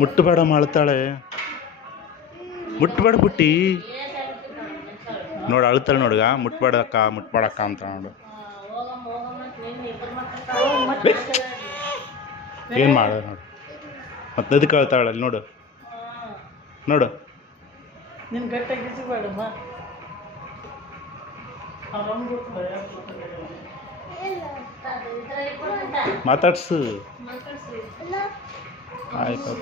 ಮುಟ್ಟಬೇಡ ಅಳ್ತಾಳೆ, ಮುಟ್ಬೇಡ ಪುಟ್ಟಿ. ನೋಡು ಅಳ್ತಾಳೆ ನೋಡುಗ, ಮುಟ್ಬೇಡಕ್ಕ ಮುಟ್ಬೇಡಕ್ಕ ಅಂತ ನೋಡು. ಏನು ಮಾಡೋದು ನೋಡು, ಮತ್ತೆ ಅದಕ್ಕೆ ಅಳ್ತಾಳೆ ಅಲ್ಲಿ ನೋಡು ನೋಡು. ನಿನ್ನ ಗಟ್ಟಾಗಿಸಬೇಡಮ್ಮ, ಮಾತಾಡ್ಸು. ಆಯ್ತು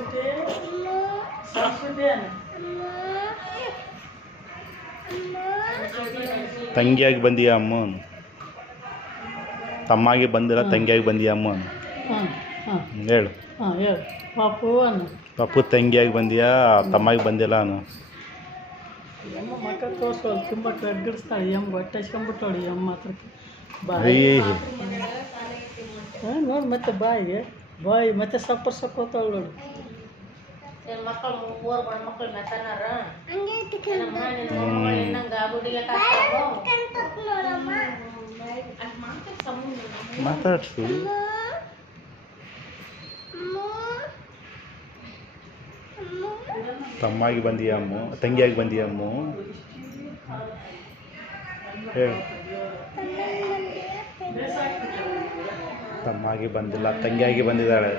ತಂಗಿಯಾಗಿ ಬಂದೀಯ ಅಮ್ಮನ್, ತಮ್ಮಾಗಿ ಬಂದಿಲ್ಲ ತಂಗಿಯಾಗಿ ಬಂದೀಯ ಅಮ್ಮನ್. ಹೇಳು ಪಾಪು ತಂಗಿಯಾಗಿ ಬಂದೀಯಾ ತಮ್ಮಾಗಿ ಬಂದಿಲ್ಲ ಅನ್ನು. ಅಮ್ಮ ಮಕ್ಕ ತೋರ್ಸೋಳು ತುಂಬ ಕಡ್ಗಿಡಿಸ್ತಾಳೆ, ಎಮ್ಮ ಹೊಟ್ಟೆ ಹಚ್ಕೊಂಡ್ಬಿಟ್ಟೋಳು ಎಮ್ಮ ಹತ್ರಕ್ಕೆ ನೋಡಿ. ಮತ್ತೆ ಬಾಯಿಗೆ ಬಾಯಿ ಮತ್ತೆ ಸಪ್ಪೋತಾಳು ನೋಡು. ಮಾತಾಡ್ಸು. ತಮ್ಮಾಗಿ ಬಂದೀಯ ಅಮ್ಮ, ತಂಗಿಯಾಗಿ ಬಂದೀಯ ಅಮ್ಮ. ಹೇಳು, ತಮ್ಮಾಗಿ ಬಂದಿಲ್ಲ ತಂಗಿಯಾಗಿ ಬಂದಿದ್ದಾಳೆ.